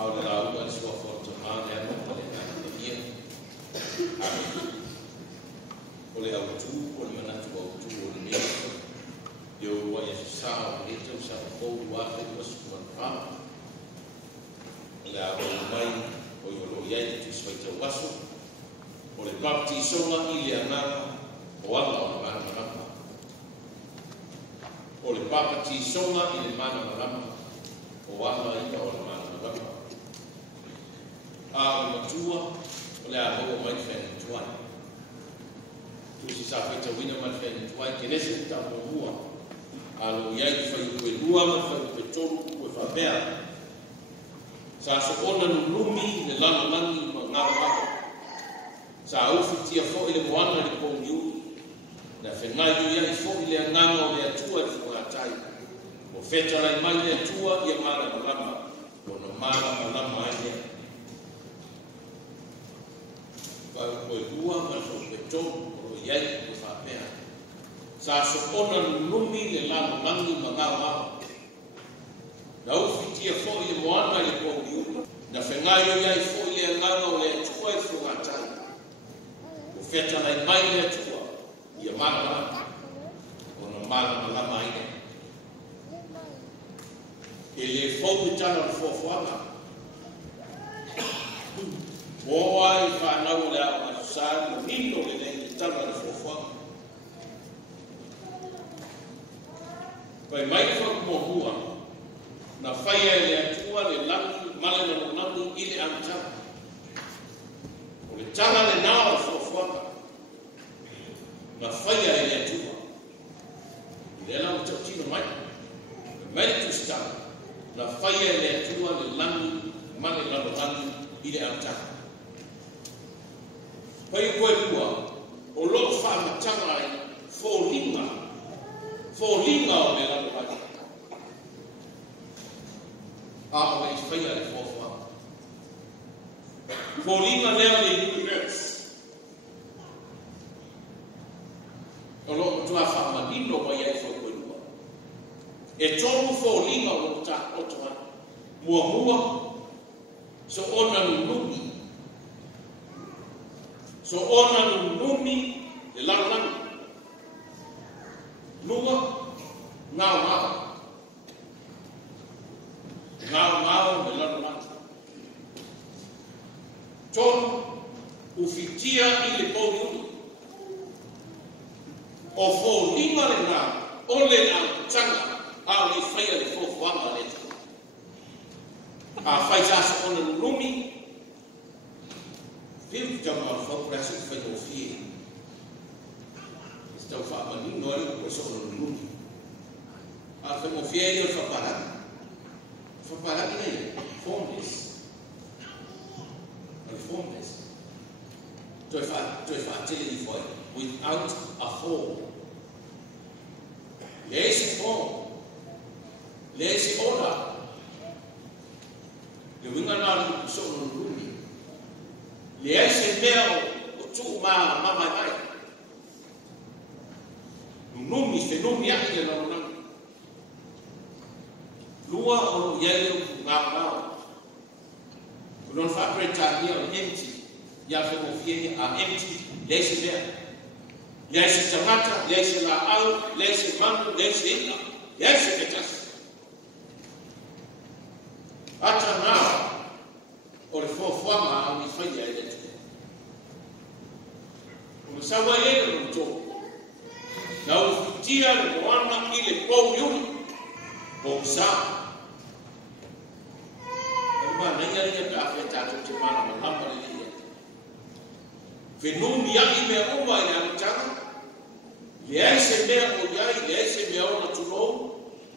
au le lau le sua foto ma le ano le ana ia o le autu o le manatu autu o le mea yo wa Yesu sa o le tau sa o wa le wasu pa le au mai o yo lo ia tu sai te wasu o le baptisonga i le ana o ala o le mana marama o le baptisonga i le mana marama o ala i o le mana marama a o matua o le a o mai fene tuai tu si sa fai te wina mai fene tuai ke nese ta o hua a lo iai fai ue lua ma fai ue tolu ue whapea sa so ona nulumi le lana langi ma ngara hako sa ufi tia fo ile moana le kong yu na whengai ia i fo ile anganga o le atua i whangatai o whetara i mai le atua i a mara malama o na mara malama aia wa koe lua ma so peton o iai o whapea sa so ona nulumi le lana langi ma ngara hako na ufi tia fo ile moana le kong yu na whengai ia i fo ile anganga o le atua i whangatai feta lai mai le tua ia mana ona mana la mai ele foku tana fo foana o ai fa na o la sa no nino le nei tana fo foana pai mai fo mo hua na faia le tua le langi mala no nangu ile anta o le tana le nao fo foana na faia ele atua le la o tino mai mai tu sta na faia ele atua le langi mane la no langi ile anta pai ko lua o lo fa ma tanga fo linga o le la no langi a o e faia le fo linga le universe o lo tu a fa ma dino wa ia fo ko lua e tonu fo linga o ta o toa mua so ona numi le la lua ngao le la tonu ufitia ile polu o fo lima le na o le na tanga a le faia le fo wanga le a fai sa ona lumi viu jama fo presa fai o fie sta fa ma ni no le ko so ona lumi a fe mo fie le fa para ne fondes to fa tele di foi without a hole. Lesi ora. Le winga na so no lumi. Lesi meo o tu ma mai. Numi se numi ya ile na. Lua o yelo ngama. Non fa preta ni o empty. Ya fe mo fie a empty. Lesi meo. Lesi tamata, lesi la au, lesi mandu, lesi ina, lesi ketas. Ata na, o le fofama au ni faia ele tu. O sawa ele no to. Na ufitia le moana ile pou yuni. O sa. Ba na ia ka afeta te mana malamba le ia. Venumi ya ime uma ya mtanga. Liese mea o yai, liese mea ona tunou,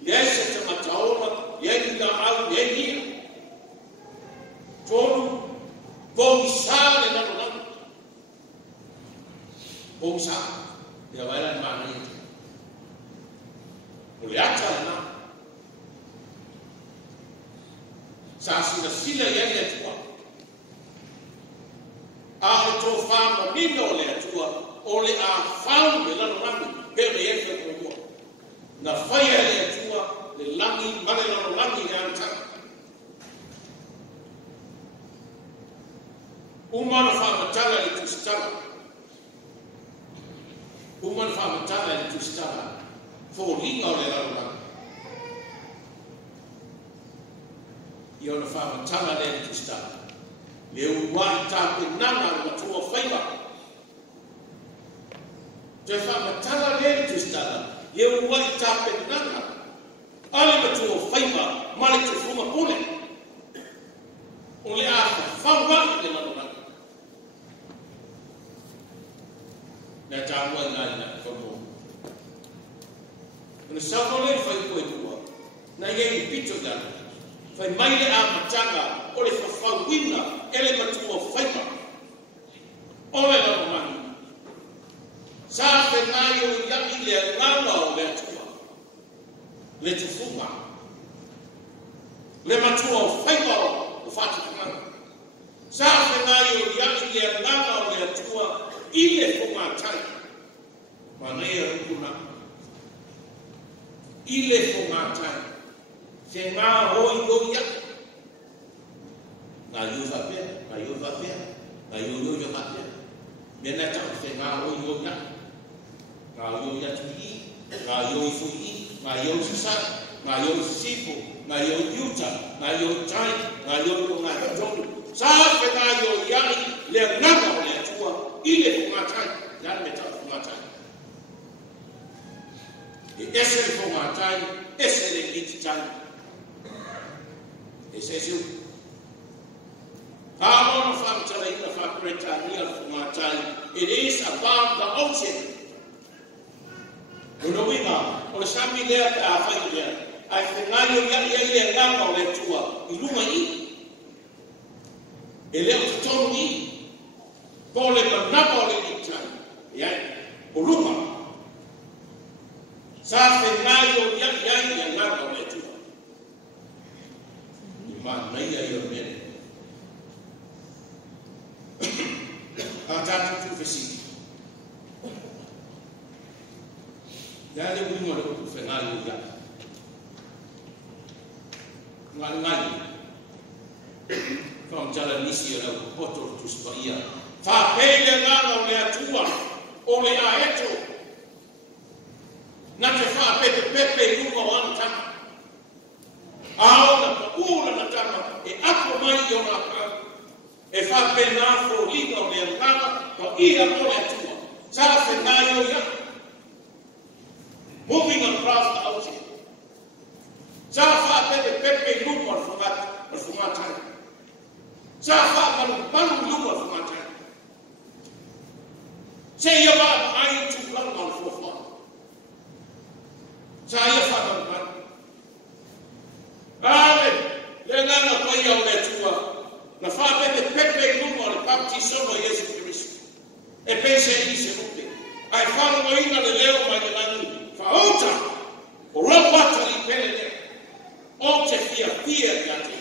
liese te mataona, yei na au, yei nia. Tonu, bongi sale nano nano. Bongi sale, ya waila ni maana ite. O le ata na. Sa sila yei atua. A o to fama nino le atua. Ole a found le lano langi pere efe komo na faia le atua le langi male lano langi le anta Uma na whamatala le tustara. Uma na whamatala le tustara. Fōlinga o le laruranga. Ia na whamatala le tustara. Le uwai tāpe nana o matua whaiwa. Te whamatala le tustara. Le uwai tāpe nana. Ale matua whaiwa. Male tu whunga pole. O le a whawa le laruranga. Na tāmua ngāi na whamoa. Kuna sāwhole whai koe tua. Na iei pito dana. Whai maile a matanga o le whawhauina ele matua whaipa. O le lau mani. Sā whengai o iaki le ngāna o le atua. Le tufunga. Le matua whaipa o whātukunga. Sā whengai o iaki le ngāna o le atua. Ile fongatai. Manea rukuna. Ile fongatai. Se ngā hoi goia. Ngā yuwa pia. Ngā yuwa pia. Ngā yuwa pia. Mena tau se ngā hoi goia. Ngā yuwa tui. Ngā yuwa fui. Ngā yuwa sisa. Ngā yuwa sipo. Ngā yuwa yuta. Ngā yuwa tai. Ngā yuwa ngā hatoru. Sāpe ngā yuwa iai. Le ngama o le atua. Ile fungatai, yana meta fungatai. E ese fungatai, ese le ititai. Ese siu. How on famtala ina fakreta nia fungatai. It is above the ocean. Uno winga, o sami lea pe a whai lea. Ai whengaio ia ile nganga o le tua. I lunga i. E leo te tonu i. Pole manapa o le itai. Iai, o runga. Sa whenai o iai ia ngaka o le tua. I mānei ai o mene. A tātu tu whesi. Ia le winga le upu whenai o iai. Ngani. Whaamtala nisi o lau poto tu spaia. Whapele ngana o le atua, o le aeto. Na te whapepe pepe i runga o antama. Ao na paura na tama, e ako mai i o na pau. E whape nā fo liga o le antama, pa ia o le atua. Sa whenai o ia. Moving across the ocean. Sa whapepe pepe i runga o whangatai. Sa whape manu runga o whangatai. Say about I to run on for fun. Say about man. Amen. Lengana kwa ya uletua. Na fape de pepe numo le baptizo no Yesu Kristo. E pense ise mupe. Ai falo no ina le leo magelani. Faota. O robata li pele. Ote fia gati.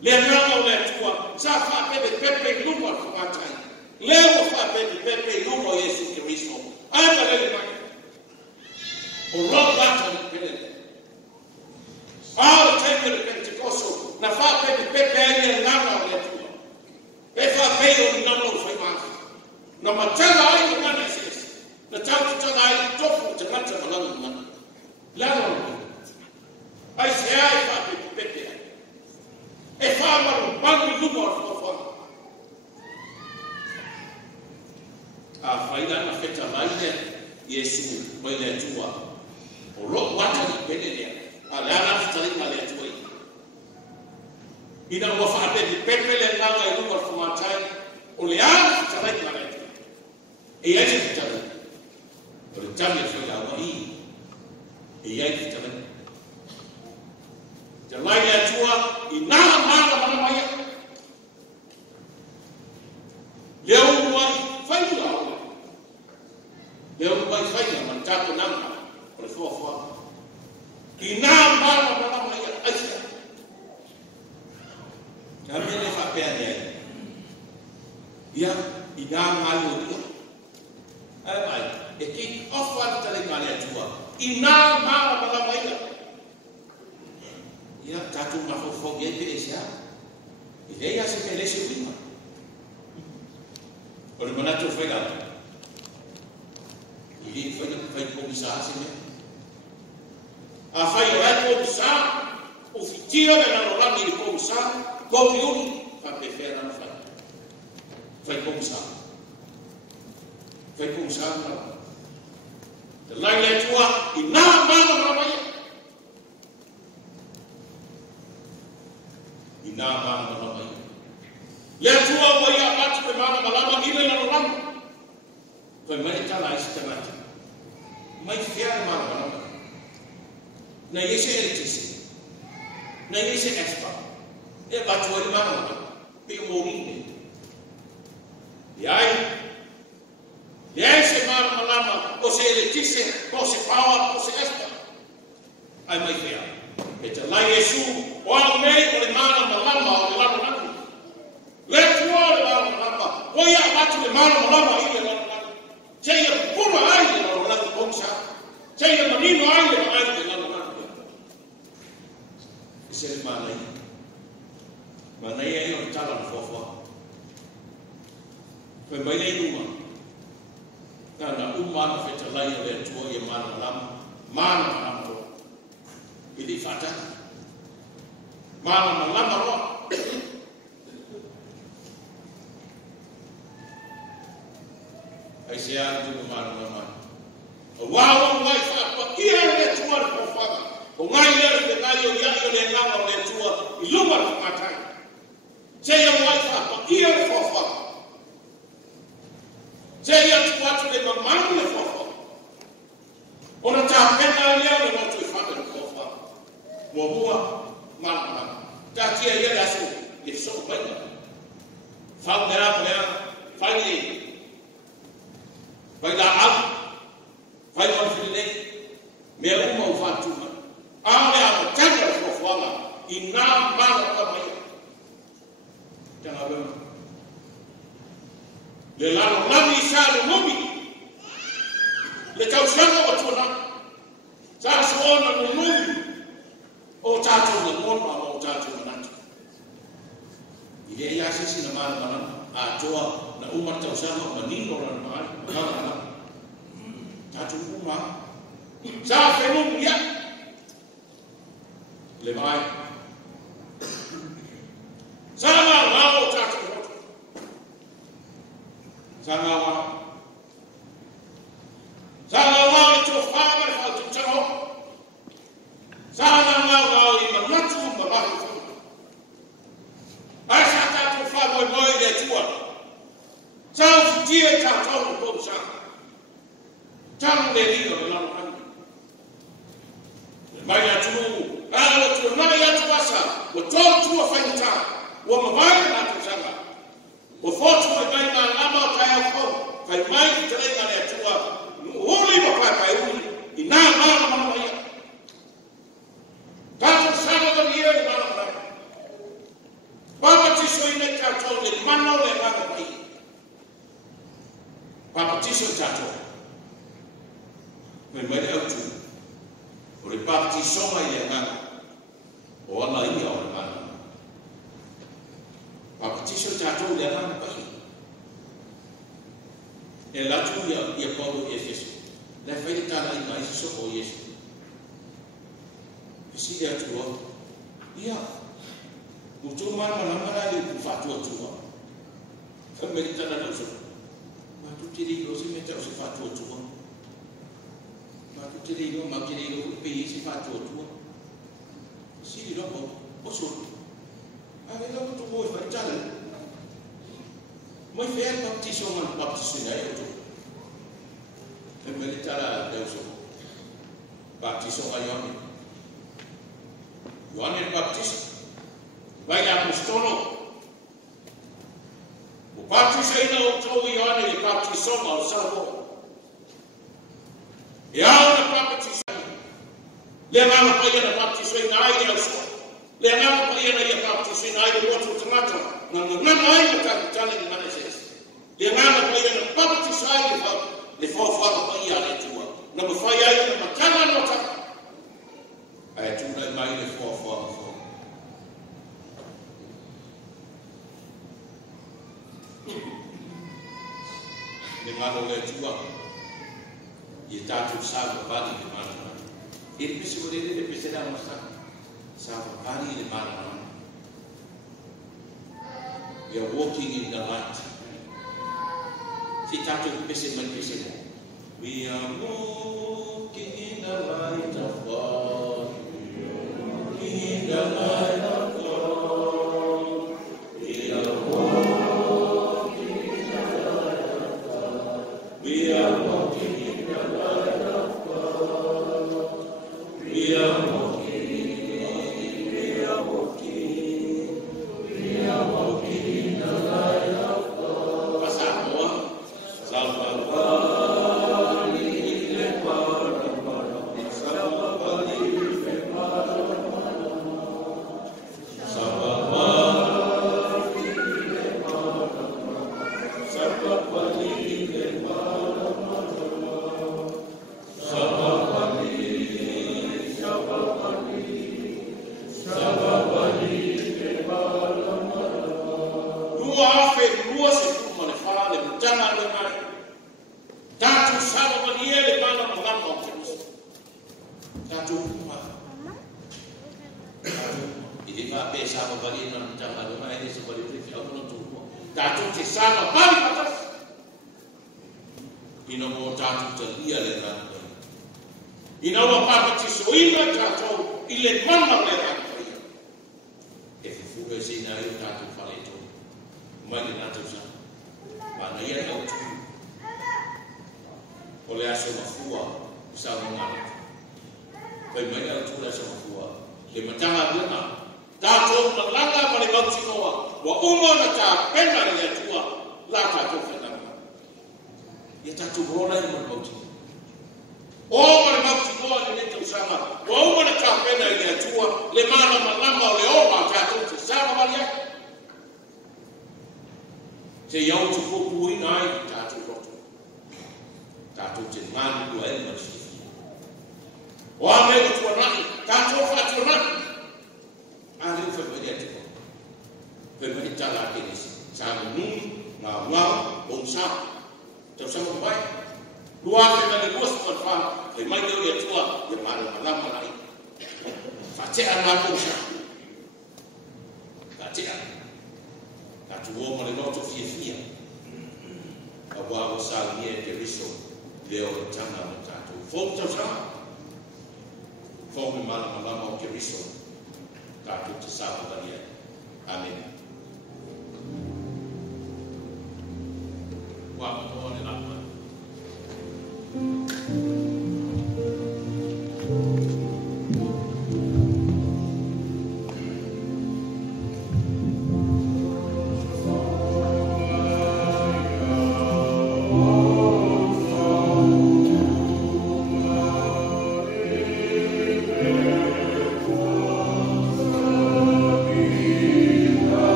Le ngana uletua. Sa fape de pepe numo le matai. Leo pepe numo Yesu Kristo. Ata lele mai. O robata ni pele. Ao tempo de Pentecosto, na fa pepe ali ngana le tu. E fa peio ni ngana foi mais. Na matala ai ni ngana sis. Na tala ai tofu te mata malanga ngana. Lalo. Ai se ai fa pepe. E fa maru bangi numo fo. A faida na feta maile Yesu maile tua. O ro wata ni penene. Ala na fitali male tua. Ina wa fa pepe le nganga i numo fo matai. O le ana fitali male tua. E ai fitali. O le tamme fo la wa i. E ai fitali. Te maile tua i na mana mai. Leo wai faila. Leo mai faila man tato nanga o le fofa. Ki nā mana mai aisa. Ka mene whapea nei. Ia, i nā ngai o ia. Ai mai, e ki ofa tale ngale atua. I nā mana mai. Ia, tato na fofa ge pe esa. I leia se me lese wima. O le mana tu fai la. Ili fai ko bisa sini. A fai ora ko bisa o fitia de la rola ni ko bisa ko yuni fa prefera na fai. Fai ko bisa. Fai ko bisa na. De la le tua ina mana mana ina mana mana le tua wa ya pat pe mana malama ile na rola. Fai mai tala istamati. Mai fiar mana mana. Na yese eletisi. Na yese expa. E batu ali mana. Pe morini. Yai. Yai se mana mana. O se eletisi, o se power, o se expa. Ai mai fiar. E te la Yesu, o al mei o le mana malama o le lama nani. Le tua le mana malama. O ya batu le mana malama ile lama nani. Saya pura ai le lama nani bongsa. Saya manino ai le lama nani. Ese manai. Manai ai o tala fofo. Foi mai nei uma. Na uma feta lai le tua e mana lama. Mana lama. Ili fata. Mana lama ro. Ai sia tu mana lama. Wow, vai fa ia le tua fofo. O ngai le te ngai o ia le ngama le tua I luma le matai. Sei o mai fa ia le fofo. Sei ia tu atu le mamang le fofo. Ona ta pena ia le no tu fa le fofo. Mo bua mama. Ta kia ia la su le so pena. Fa mera fa ni. Vai da ab. Vai con fille. Me uma fa tu. Ale a tanga fofoala ina mana ka mai tanga be le la ni sa no mobi le tau sanga o tuna sa so na no mobi o tatu no mona o tatu na ile ya sisi na mana a toa na uma tau sanga manino na mana tatu uma sa fenu ya le vai sana ngao tatu moto sana ngao to fama fa tu charo sana ngao I manatu mabahu asa tatu fama boy de tua sa tie tatu ko sa tang de rio la kan vai atu ala tu na ya tu pasa o to tu afanyita o mabaya na tuzanga o fotu mai na lama kaya ko kai mai tele na ya tu uli ba kai uli ina mama mama ya ka sana do ye na na baba ti so ina ka to le mano le na ko ai baba ti so ta to mai au tu o le baba ti so mai le na o ana ia o mana. Baptismo tato le mana pai. E la tu ia Paulo e Efeso. Le fai tala I mai so o Yesu. Si dia tu ia. O tu mana mana le ku fa tu tu. Fa merita na so. Ma tu ti ri si meta o si fa tu tu. Ma tu ti ri ma ti ri pe si fa tu tu. Si di dopo oso aveva avuto voi facciale ma fer baptismo man baptismo tu e meritara Deus baptismo Ioane baptismo vai apostolo o baptismo ina o tro Ioane il baptismo al salvo e ora baptismo le mano poi era baptismo in aria le mano poi era baptismo in aria water tomato non mai la capitale di Manasseh le mano poi era baptismo le fa poi era tua non fai ai ma kana nota tu dai mai le fa ngalo le tua i tatu sa bali le mana il pisi volete le pisi da masa sa bali le mana. You're walking in the light. Si tatu pisi man pisi. We are walking in the light of God. In the light of God. We are walking in the light of God. We are walking in the light of God. We are walking. We are walking. We are walking in the light of God. Pasamos. Salvador.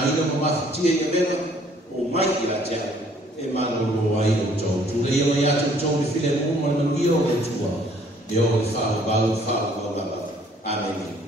na ina mama tia ia vela o mai ki la tia e mana lo ai o tau tu le ia ia tau file mo mo no ia o tua e o fa ba la amen.